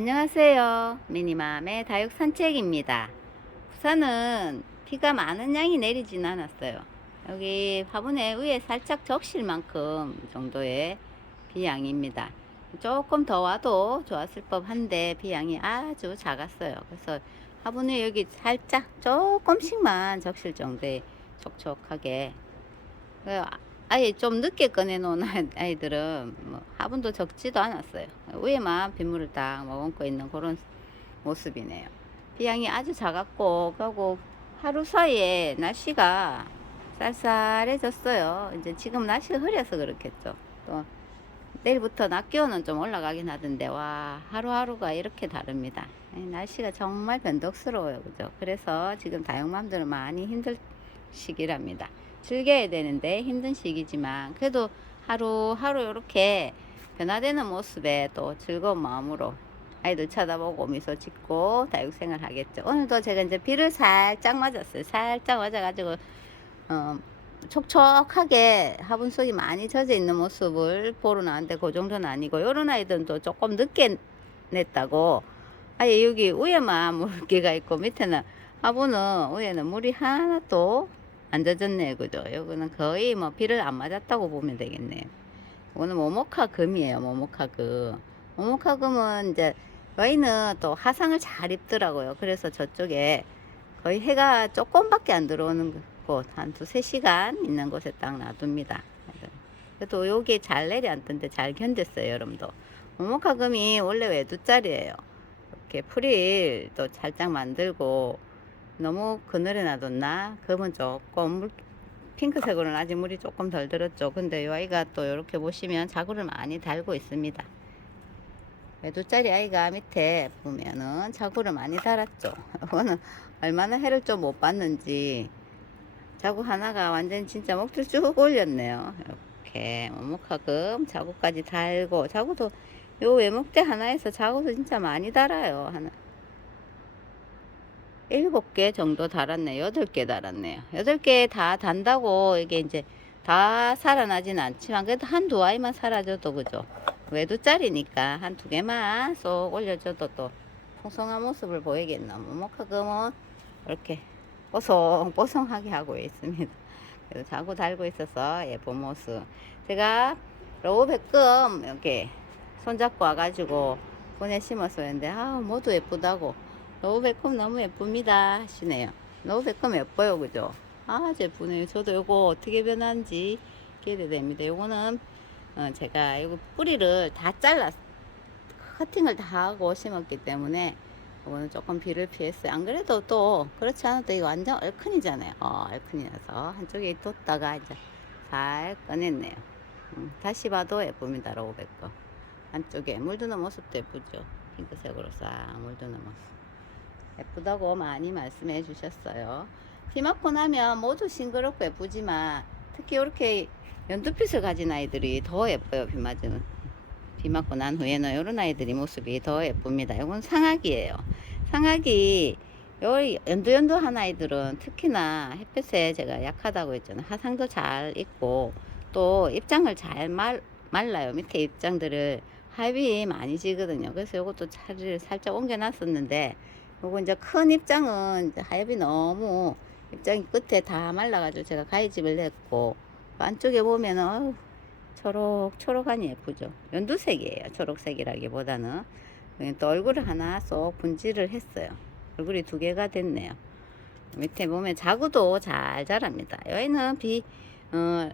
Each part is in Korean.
안녕하세요. 미니맘의 다육 산책입니다. 부산은 비가 많은 양이 내리진 않았어요. 여기 화분에 위에 살짝 적실 만큼 정도의 비양입니다. 조금 더 와도 좋았을 법한데 비양이 아주 작았어요. 그래서 화분에 여기 살짝 조금씩만 적실 정도의 촉촉하게 그 아예 좀 늦게 꺼내놓은 아이- 아이들은 뭐 화분도 적지도 않았어요. 위에만 빗물을 딱 머금고 있는 그런 모습이네요. 비양이 아주 작았고, 그리고 하루 사이에 날씨가 쌀쌀해졌어요. 이제 지금 날씨가 흐려서 그렇겠죠. 또 내일부터 낮 기온은 좀 올라가긴 하던데, 와, 하루하루가 이렇게 다릅니다. 이 날씨가 정말 변덕스러워요. 그죠? 그래서 지금 다육맘들은 많이 힘들 시기랍니다. 즐겨야 되는데 힘든 시기지만 그래도 하루하루 이렇게 변화되는 모습에 또 즐거운 마음으로 아이들 쳐다보고 미소 짓고 다육생활 하겠죠. 오늘도 제가 이제 비를 살짝 맞았어요. 살짝 맞아가지고 어, 촉촉하게 화분 속이 많이 젖어 있는 모습을 보러 나왔는데 그 정도는 아니고 이런 아이들은 또 조금 늦게 냈다고 아예 여기 위에만 물기가 있고 밑에는 화분은 위에는 물이 하나도 안 젖었네요. 그죠? 요거는 거의 뭐 비를 안 맞았다고 보면 되겠네요. 이거는 모모카 금이에요. 모모카 금. 모모카 금은 이제 와인은 또 화상을 잘 입더라고요. 그래서 저쪽에 거의 해가 조금밖에 안 들어오는 곳, 한 두세 시간 있는 곳에 딱 놔둡니다. 그래도 여기 잘 내려앉던데 잘 견뎠어요, 여러분도. 모모카 금이 원래 외두짜리예요. 이렇게 또 살짝 만들고 너무 그늘에 놔뒀나? 금은 조금 물, 핑크색으로는 아직 물이 조금 덜 들었죠. 근데 이 아이가 또 이렇게 보시면 자구를 많이 달고 있습니다. 외두짜리 아이가 밑에 보면은 자구를 많이 달았죠. 이거는 얼마나 해를 좀 못 봤는지 자구 하나가 완전 진짜 목줄 쭉 올렸네요. 이렇게 모목화금 자구까지 달고 자구도 요 외목대 하나에서 자구도 진짜 많이 달아요. 하나. 일곱 개 정도 달았네. 여덟 개 달았네요. 여덟 개 다 단다고 이게 이제 다 살아나진 않지만 그래도 한 두 아이만 살아줘도 그죠. 외두짜리니까 한 두 개만 쏙 올려줘도 또 풍성한 모습을 보이겠나. 모모카금은 이렇게 뽀송뽀송하게 하고 있습니다. 그래서 자꾸 달고 있어서 예쁜 모습. 제가 로우백금 이렇게 손잡고 와가지고 보내 심었었는데 아 모두 예쁘다고 노브백컴 너무 예쁩니다 하시네요. 노브백컴 예뻐요 그죠? 아주 예쁘네요. 저도 요거 어떻게 변하는지 기대됩니다. 요거는 어, 제가 요거 뿌리를 다 잘라 커팅을 다 하고 심었기 때문에 요거는 조금 비를 피했어요. 안 그래도 또 그렇지 않아도 이거 완전 얼큰이잖아요. 어, 얼큰이라서 한쪽에 뒀다가 이제 잘 꺼냈네요. 음, 다시 봐도 예쁩니다 로우백컴 한쪽에 물드는 모습도 예쁘죠? 핑크색으로 싹 물드는 모습 예쁘다고 많이 말씀해 주셨어요. 비 맞고 나면 모두 싱그럽고 예쁘지만 특히 이렇게 연두빛을 가진 아이들이 더 예뻐요. 비 맞으면. 비 맞고 난 후에는 이런 아이들이 모습이 더 예쁩니다. 이건 상악이에요. 상악이 요 연두연두 한 아이들은 특히나 햇볕에 제가 약하다고 했잖아요. 화상도 잘 있고 또 입장을 잘 말, 말라요. 밑에 입장들을 하입이 많이 지거든요. 그래서 이것도 차를 살짝 옮겨 놨었는데 요거 이제 큰 입장은 하엽이 너무 입장이 끝에 다 말라가지고 제가 가위집을 냈고 안쪽에 보면은 어우, 초록 초록하니 예쁘죠? 연두색이에요 초록색이라기보다는. 또 얼굴을 하나 쏙 분질을 했어요. 얼굴이 두 개가 됐네요. 밑에 보면 자구도 잘 자랍니다. 여기는 비 어,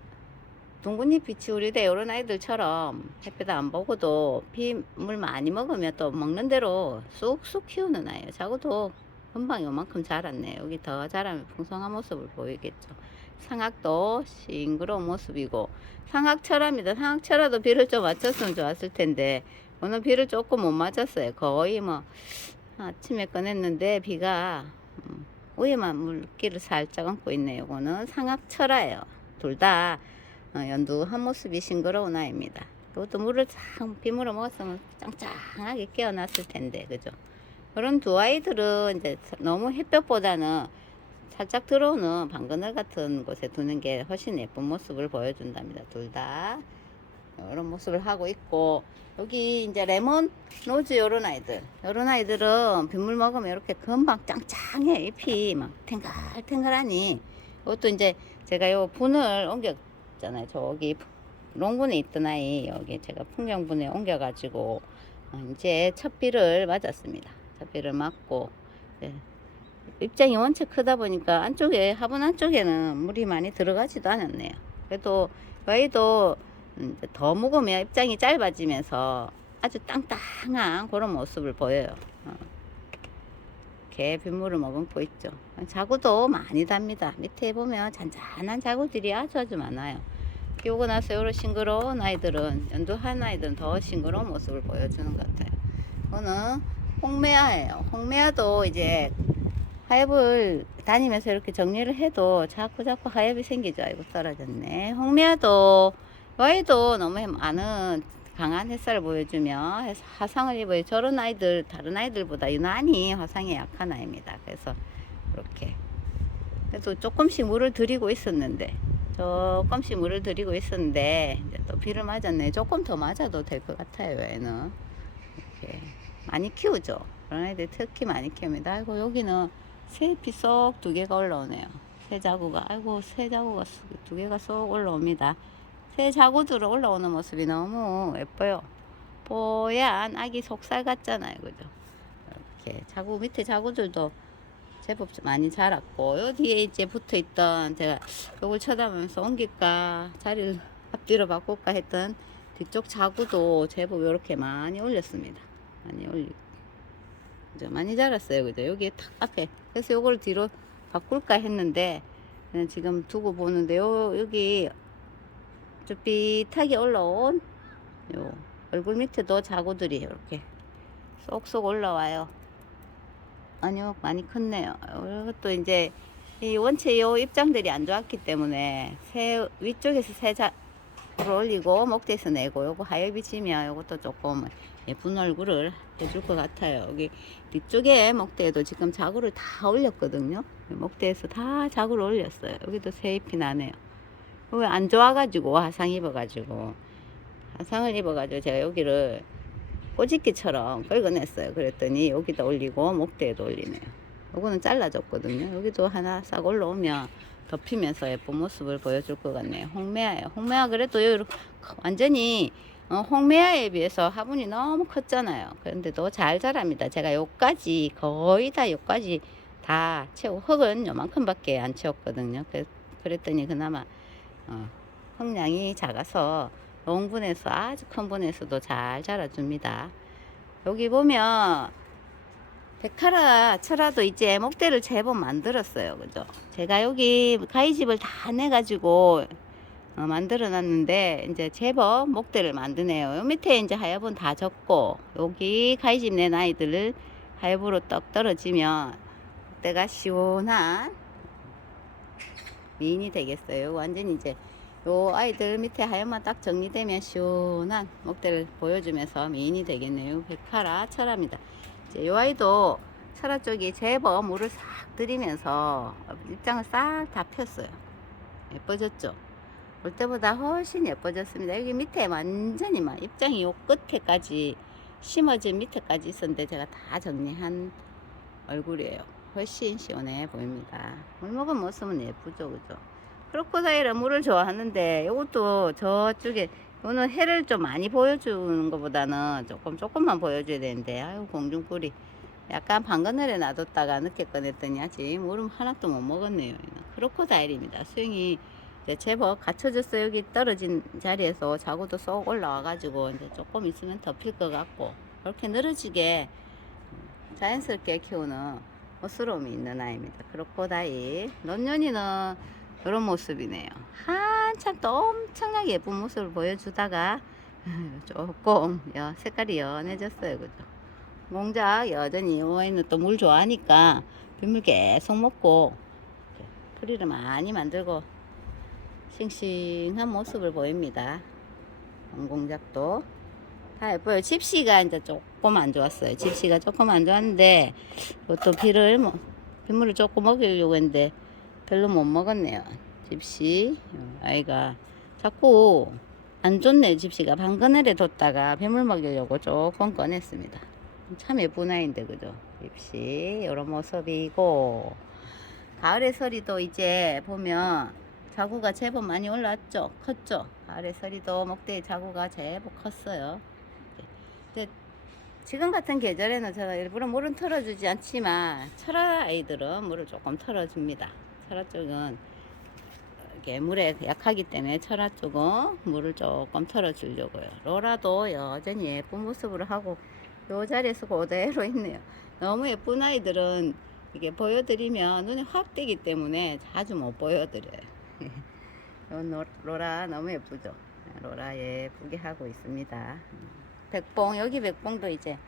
둥근잎 빛이 우리대 이런 아이들처럼 햇볕 안 보고도 비물 많이 먹으면 또 먹는 대로 쑥쑥 키우는 아이예요. 자고도 금방 요만큼 자랐네. 여기 더 자라면 풍성한 모습을 보이겠죠. 상악도 싱그러운 모습이고 상악철합니다. 상악철화도 비를 좀 맞췄으면 좋았을 텐데 오늘 비를 조금 못 맞았어요. 거의 뭐 아침에 꺼냈는데 비가 음, 위에만 물기를 살짝 얹고 있네요. 이거는 상악철화예요. 둘다 어, 연두한 모습이 싱그러운 아이입니다. 이것도 물을 참 비물어 먹었으면 짱짱하게 깨어났을 텐데, 그죠? 그런 두 아이들은 이제 너무 햇볕보다는 살짝 들어오는 방그늘 같은 곳에 두는 게 훨씬 예쁜 모습을 보여준답니다. 둘 다 이런 모습을 하고 있고 여기 이제 레몬 로즈 요런 아이들 요런 아이들은 빗물 먹으면 이렇게 금방 짱짱해 잎이 막 탱글탱글하니 이것도 이제 제가 요 분을 옮 겼잖아요 저기 롱분에 있던 아이 여기 제가 풍경분에 옮겨가지고 어, 이제 첫 비를 맞았습니다 첫 비를 맞고 네. 입장이 원체 크다 보니까 안쪽에 화분 안쪽에는 물이 많이 들어가지도 않았네요 그래도 와이도 음, 더 묵으면 입장이 짧아지면서 아주 땅땅한 그런 모습을 보여요. 어. 개 빗물을 머금고 있죠. 자구도 많이 답니다. 밑에 보면 잔잔한 자구들이 아주 아주 많아요. 비 오고 나서 이런 싱그러운 아이들은 연두한 아이들은 더 싱그러운 모습을 보여주는 것 같아요. 이거는 홍매화예요. 홍매화도 이제 하엽을 다니면서 이렇게 정리를 해도 자꾸 자꾸 하엽이 생기죠. 아이고 떨어졌네. 홍매화도 와이도 너무 많은 강한 햇살을 보여주며 해- 화상을 입어요. 저런 아이들 다른 아이들보다 유난히 화상에 약한 아이입니다. 그래서 이렇게 그래도 조금씩 물을 들이고 있었는데 조금씩 물을 들이고 있었는데 이제 또 비를 맞았네. 조금 더 맞아도 될 것 같아요. 얘는 이렇게 많이 키우죠. 그런 아이들 특히 많이 키웁니다. 아이고 여기는 새잎이 쏙 두 개가 올라오네요. 새 자구가 아이고 새 자구가 쏙- 두 개가 쏙 올라옵니다. 새 자구들 올라오는 모습이 너무 예뻐요. 뽀얀 아기 속살 같잖아요. 그죠? 이렇게 자구 밑에 자구들도 제법 좀 많이 자랐고 요 뒤에 이제 붙어 있던 제가 요걸 쳐다보면서 옮길까 자리를 앞뒤로 바꿀까 했던 뒤쪽 자구도 제법 이렇게 많이 올렸습니다. 많이 올리고 그죠? 많이 자랐어요. 그죠? 여기 탁 앞에 그래서 요걸 뒤로 바꿀까 했는데 지금 두고 보는데 요 여기 쭈삣하게 올라온 요 얼굴 밑에도 자구들이 이렇게 쏙쏙 올라와요. 아니요, 많이 컸네요. 이것도 이제 이 원체 요 입장들이 안 좋았기 때문에 새 위쪽에서 새 자를 올리고 목대에서 내고 요거 하엽이 지면 요것도 조금 예쁜 얼굴을 해줄 것 같아요. 여기 뒤쪽에 목대에도 지금 자구를 다 올렸거든요. 목대에서 다 자구를 올렸어요. 여기도 새 잎이 나네요. 안 좋아가지고 화상 입어가지고 화상을 입어가지고 제가 여기를 꼬집기처럼 긁어냈어요. 그랬더니 여기다 올리고 목대에도 올리네요. 요거는 잘라줬거든요. 여기도 하나 싹 올라오면 덮이면서 예쁜 모습을 보여줄 것 같네요. 홍매화예요. 홍매화 그래도 요 완전히 어, 홍매화에 비해서 화분이 너무 컸잖아요. 그런데도 잘 자랍니다. 제가 요까지 거의 다 요까지 다 채우 흙은 요만큼밖에 안 채웠거든요. 그래, 그랬더니 그나마 어, 흙량이 작아서 롱분에서 아주 큰 분에서도 잘 자라줍니다. 여기 보면 백카라 철화도 이제 목대를 제법 만들었어요. 그죠? 제가 여기 가위집을 다 내가지고 어, 만들어 놨는데 이제 제법 목대를 만드네요. 요 밑에 이제 하엽은 다 졌고 여기 가위집 낸 아이들을 하엽으로 떡 떨어지면 때가 시원한 미인이 되겠어요. 완전히 이제 요 아이들 밑에 하얀만 딱 정리되면 시원한 목대를 보여주면서 미인이 되겠네요. 백화라 철합니다. 이제 요 아이도 철화 쪽이 제법 물을 싹 들이면서 입장을 싹 다 폈어요. 예뻐졌죠? 올 때보다 훨씬 예뻐졌습니다. 여기 밑에 완전히 막 입장이 요 끝에까지 심어진 밑에까지 있었는데 제가 다 정리한 얼굴이에요. 훨씬 시원해 보입니다. 물 먹은 모습은 예쁘죠, 그죠? 크로코다일은 물을 좋아하는데 이것도 저쪽에 오늘 해를 좀 많이 보여주는 것보다는 조금 조금만 보여줘야 되는데 아유 공중뿔이 약간 방그늘에 놔뒀다가 늦게 꺼냈더니 아직 물은 하나도 못 먹었네요. 크로코다일입니다. 수영이 이제 제법 갖춰졌어 여기 떨어진 자리에서 자구도 쏙 올라와가지고 이제 조금 있으면 덮일 것 같고 그렇게 늘어지게 자연스럽게 키우는 멋스러움이 있는 아이입니다. 크로코다일 논년이는 이런 모습이네요. 한참 또 엄청나게 예쁜 모습을 보여주다가 조금 여- 색깔이 연해졌어요. 그죠? 공작 여전히 오이는 또 물 좋아하니까 빗물 계속 먹고 뿌리를 많이 만들고 싱싱한 모습을 보입니다. 공작도 다 예뻐요. 집시가 이제 조금 안 좋았어요. 집시가 조금 안 좋았는데 또 비를 뭐 빗물을 조금 먹이려고 했는데 별로 못 먹었네요. 집시 어, 아이가 자꾸 안 좋네 집시가 방 그늘에 뒀다가 뱀을 먹이려고 조금 꺼냈습니다. 참 예쁜 아이인데 그죠? 집시 이런 모습이고 가을의 서리도 이제 보면 자구가 제법 많이 올랐죠? 컸죠? 가을의 서리도 목대의 자구가 제법 컸어요. 지금 같은 계절에는 제가 일부러 물은 털어주지 않지만 철화 아이들은 물을 조금 털어줍니다. 철화 쪽은 이렇게 물에 약하기 때문에 철화 쪽은 물을 조금 털어주려고요. 로라도 여전히 예쁜 모습으로 하고 요 자리에서 그대로 있네요. 너무 예쁜 아이들은 이게 보여드리면 눈에 확 띄기 때문에 자주 못 보여드려요. 요 노- 로라 너무 예쁘죠? 로라 예쁘게 하고 있습니다. 백봉 여기 백봉도 이제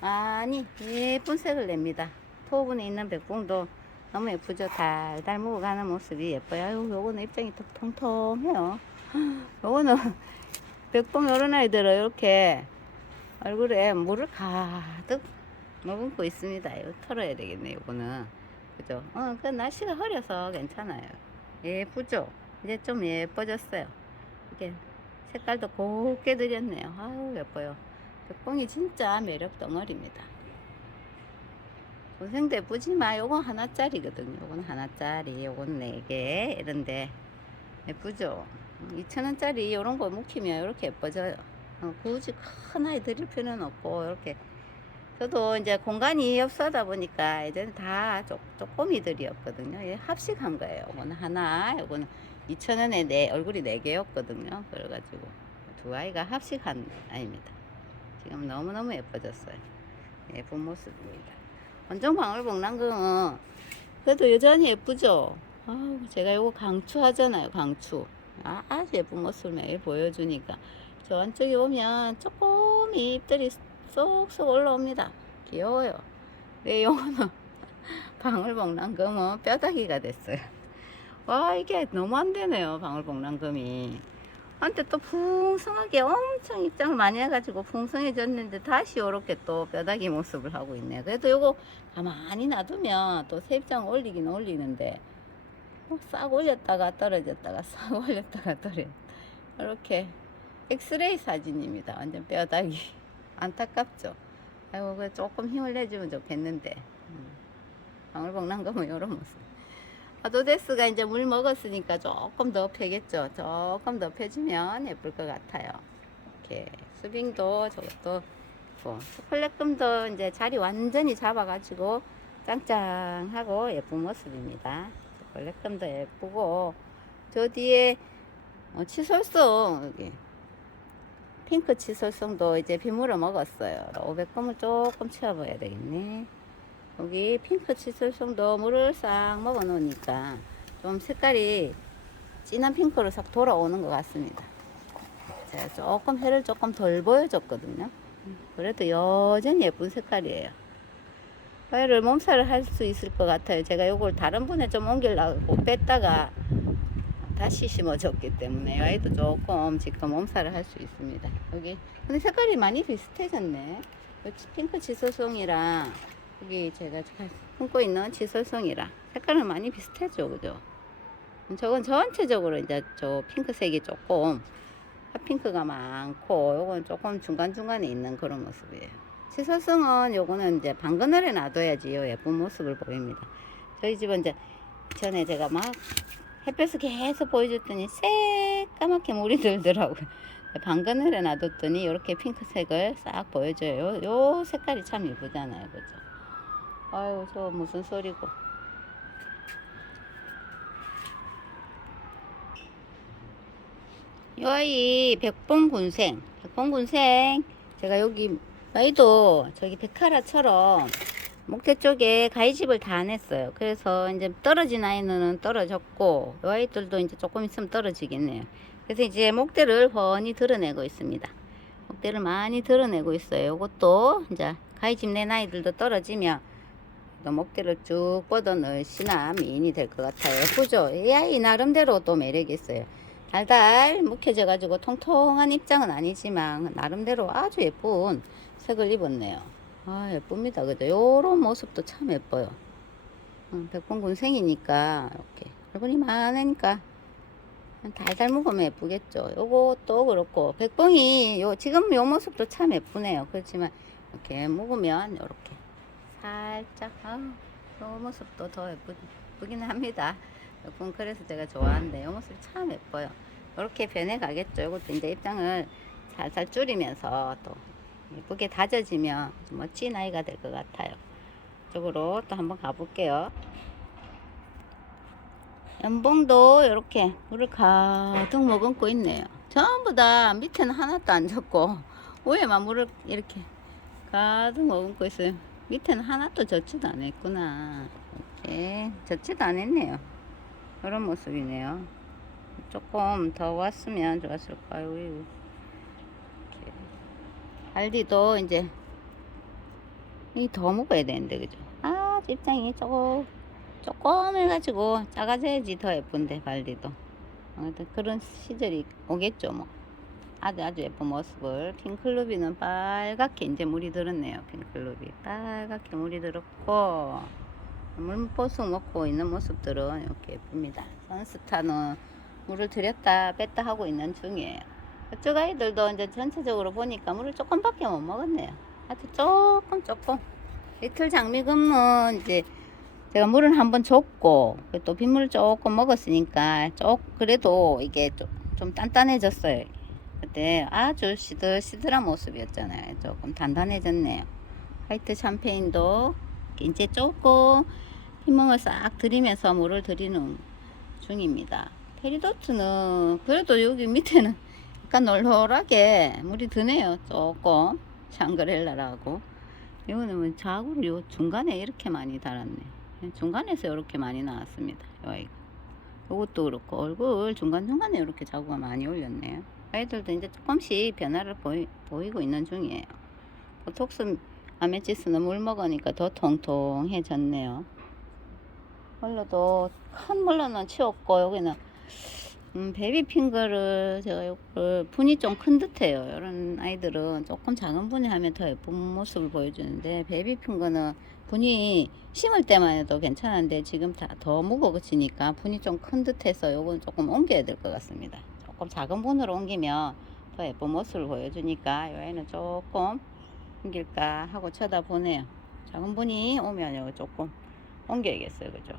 많이 예쁜 색을 냅니다. 토분에 있는 백봉도 너무 예쁘죠. 달달 먹어가는 모습이 예뻐요. 요거는 입장이 또 통통해요. 요거는 백봉 요런 아이들은 이렇게 얼굴에 물을 가득 머금고 있습니다. 이거 털어야 되겠네, 요거는. 그죠? 어, 그 날씨가 흐려서 괜찮아요. 예쁘죠? 이제 좀 예뻐졌어요. 이게 색깔도 곱게 들였네요. 아유, 예뻐요. 백봉이 진짜 매력 덩어리입니다. 동생도 예쁘지만 요건 하나짜리거든요. 요건 하나짜리, 요건 네 개, 이런데 예쁘죠? 2,000원짜리 요런 거 묵히면 이렇게 예뻐져요. 어, 굳이 큰 아이 드릴 필요는 없고, 이렇게. 저도 이제 공간이 없어다 보니까 이제는 다 쪼, 쪼꼬미들이었거든요. 예, 합식한 거예요. 요거는 하나, 요거는 2,000원에 네, 얼굴이 네 개였거든요. 그래가지고 두 아이가 합식한 아이입니다. 지금 너무너무 예뻐졌어요. 예쁜 모습입니다. 완전 방울복랑금은 그래도 여전히 예쁘죠? 아우, 제가 요거 강추하잖아요, 강추. 아, 아주 예쁜 모습을 매일 보여주니까. 저 안쪽에 보면 조금 잎들이 쏙쏙 올라옵니다. 귀여워요. 네, 요거는 방울복랑금은 뼈다귀가 됐어요. 와, 이게 너무 안 되네요, 방울복랑금이. 한때 또 풍성하게 엄청 입장을 많이 해가지고 풍성해졌는데 다시 이렇게 또 뼈다귀 모습을 하고 있네. 그래도 요거 가만히 놔두면 또 새 입장 올리긴 올리는데 어, 싹 올렸다가 떨어졌다가 싹 올렸다가 떨어졌다. 이렇게 엑스레이 사진입니다. 완전 뼈다귀. 안타깝죠. 아이고 그 조금 힘을 내주면 좋겠는데 음. 방울복 난 거면 이런 모습. 아도데스가 이제 물 먹었으니까 조금 더 패겠죠. 조금 더 패주면 예쁠 것 같아요. 이렇게 수빙도 저것도 있고 스플렉금도 이제 자리 완전히 잡아가지고 짱짱하고 예쁜 모습입니다. 스플렉금도 예쁘고 저 뒤에 어, 치솔송 여기 핑크 치솔송도 이제 비물을 먹었어요. 500금을 조금 채워봐야 되겠네. 여기 핑크 치솔송도 물을 싹 먹어 놓으니까 좀 색깔이 진한 핑크로 싹 돌아오는 것 같습니다. 제가 조금 해를 조금 덜 보여줬거든요. 그래도 여전히 예쁜 색깔이에요. 화요를 몸살을 할 수 있을 것 같아요. 제가 요걸 다른 분에 좀 옮기려고 뺐다가 다시 심어줬기 때문에 아이도 조금 지금 몸살을 할 수 있습니다. 여기 근데 색깔이 많이 비슷해졌네. 요 핑크 지소송이랑 여기 제가 품고 있는 지소송이랑 색깔은 많이 비슷하죠, 그죠? 저건 전체적으로 이제 저 핑크색이 조금 핫핑크가 많고 요건 조금 중간중간에 있는 그런 모습이에요. 치설성은 요거는 이제 방그늘에 놔둬야지 요 예쁜 모습을 보입니다. 저희 집은 이제 전에 제가 막 햇볕을 계속 보여줬더니 새까맣게 물이 들더라고요. 방그늘에 놔뒀더니 이렇게 핑크색을 싹 보여줘요. 요, 요 색깔이 참 예쁘잖아요. 그죠? 아유, 저 무슨 소리고. 요 아이 백봉군생. 백봉군생. 제가 여기 아이도 저기 백하라처럼 목대 쪽에 가위집을 다 안 했어요. 그래서 이제 떨어진 아이는 떨어졌고, 이 아이들도 이제 조금 있으면 떨어지겠네요. 그래서 이제 목대를 훤히 드러내고 있습니다. 목대를 많이 드러내고 있어요. 이것도 이제 가위집 낸 아이들도 떨어지면 또 목대를 쭉 뻗어 넣으시나 미인이 될 것 같아요. 예쁘죠? 이 나름대로 또 매력이 있어요. 달달 묵혀져 가지고 통통한 입장은 아니지만 나름대로 아주 예쁜 색을 입었네요. 아 예쁩니다. 그죠? 요런 모습도 참 예뻐요. 음, 백봉군생이니까 이렇게 얼굴이 많으니까 달달 먹으면 예쁘겠죠. 요것도 그렇고 백봉이 요 지금 요 모습도 참 예쁘네요. 그렇지만 이렇게 먹으면 이렇게 살짝 아우 요 모습도 더 예쁘, 예쁘긴 합니다. 백봉 그래서 제가 좋아하는데 요 모습이 참 예뻐요. 이렇게 변해 가겠죠. 요것도 이제 입장을 살살 줄이면서 또 예쁘게 다져지면 좀 멋진 아이가 될 것 같아요. 이쪽으로 또 한번 가볼게요. 연봉도 이렇게 물을 가득 머금고 있네요. 전부 다 밑에는 하나도 안 젖고 위에만 물을 이렇게 가득 머금고 있어요. 밑에는 하나도 젖지도 않았구나. 이렇게 젖지도 않았네요. 이런 모습이네요. 조금 더 왔으면 좋았을까요? 이렇게. 알디도 이제 이더 먹어야 되는데 그죠? 아 입장이 조금 조금 해가지고 작아져야지 더 예쁜데 발디도 아무튼 그런 시절이 오겠죠 뭐 아주 아주 예쁜 모습을. 핑클루비는 빨갛게 이제 물이 들었네요. 핑클루비 빨갛게 물이 들었고 물보수 먹고 있는 모습들은 이렇게 예쁩니다. 선스타는 물을 들였다 뺐다 하고 있는 중이에요. 이쪽 아이들도 이제 전체적으로 보니까 물을 조금밖에 못 먹었네요. 하여튼 조금 조금. 리틀 장미금은 이제 제가 물을 한번 줬고 또 빗물 조금 먹었으니까 쪽 그래도 이게 좀, 좀 단단해졌어요. 그때 아주 시들시들한 모습이었잖아요. 조금 단단해졌네요. 화이트 샴페인도 이제 조금 휘멍을 싹 들이면서 물을 들이는 중입니다. 페리도트는 그래도 여기 밑에는 약간 널널하게 물이 드네요. 조금 샹그렐라라고. 이거는 뭐 자구를 요 중간에 이렇게 많이 달았네. 중간에서 이렇게 많이 나왔습니다. 요 아이가. 요것도 그렇고 얼굴 중간중간에 이렇게 자구가 많이 올렸네요. 아이들도 이제 조금씩 변화를 보이, 보이고 있는 중이에요. 보톡스 아메치스는 물 먹으니까 더 통통해졌네요. 컬러도 큰 물로는 치웠고 여기는 음, 베이비 핑거를 제가 요걸 분이 좀 큰 듯해요. 이런 아이들은 조금 작은 분이 하면 더 예쁜 모습을 보여주는데 베이비 핑거는 분이 심을 때만 해도 괜찮은데 지금 다 더 무거워지니까 분이 좀 큰 듯해서 요건 조금 옮겨야 될 것 같습니다. 조금 작은 분으로 옮기면 더 예쁜 모습을 보여주니까 요 아이는 조금 옮길까 하고 쳐다보네요. 작은 분이 오면 요 조금 옮겨야겠어요. 그죠?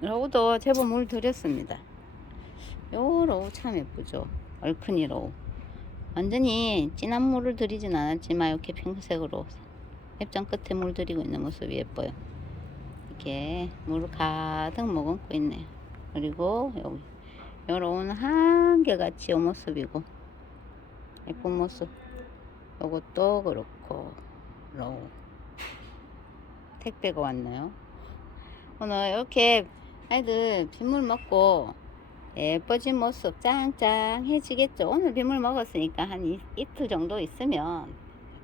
로우도 제법 물 들였습니다. 요 로우 참 예쁘죠. 얼큰이 로우. 완전히 진한 물을 들이진 않았지만 이렇게 핑크색으로 앱장 끝에 물 들이고 있는 모습이 예뻐요. 이렇게 물을 가득 머금고 있네요. 그리고 여기 요 로우는 한결같이 요 모습이고 예쁜 모습. 요것도 그렇고 로우. 택배가 왔네요. 오늘 이렇게 아이들 빗물 먹고 예뻐진 모습 짱짱해지겠죠. 오늘 빗물 먹었으니까 한 이, 이틀 정도 있으면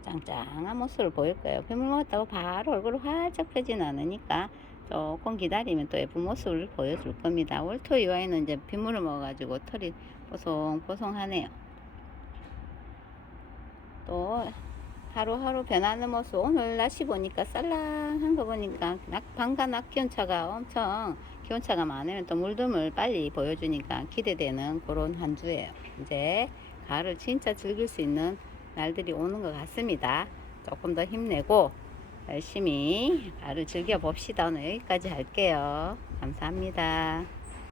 짱짱한 모습을 보일 거예요. 빗물 먹었다고 바로 얼굴을 활짝 펴진 않으니까 조금 기다리면 또 예쁜 모습을 보여줄 겁니다. 월토 이 와이는 이제 빗물을 먹어가지고 털이 뽀송뽀송하네요. 또 하루하루 변하는 모습 오늘 날씨 보니까 쌀랑한 거 보니까 낙, 방과 낮 기온차가 엄청 기온차가 많으면 또 물듬을 빨리 보여주니까 기대되는 그런 한 주예요. 이제 가을을 진짜 즐길 수 있는 날들이 오는 것 같습니다. 조금 더 힘내고 열심히 가을을 즐겨 봅시다. 오늘 여기까지 할게요. 감사합니다.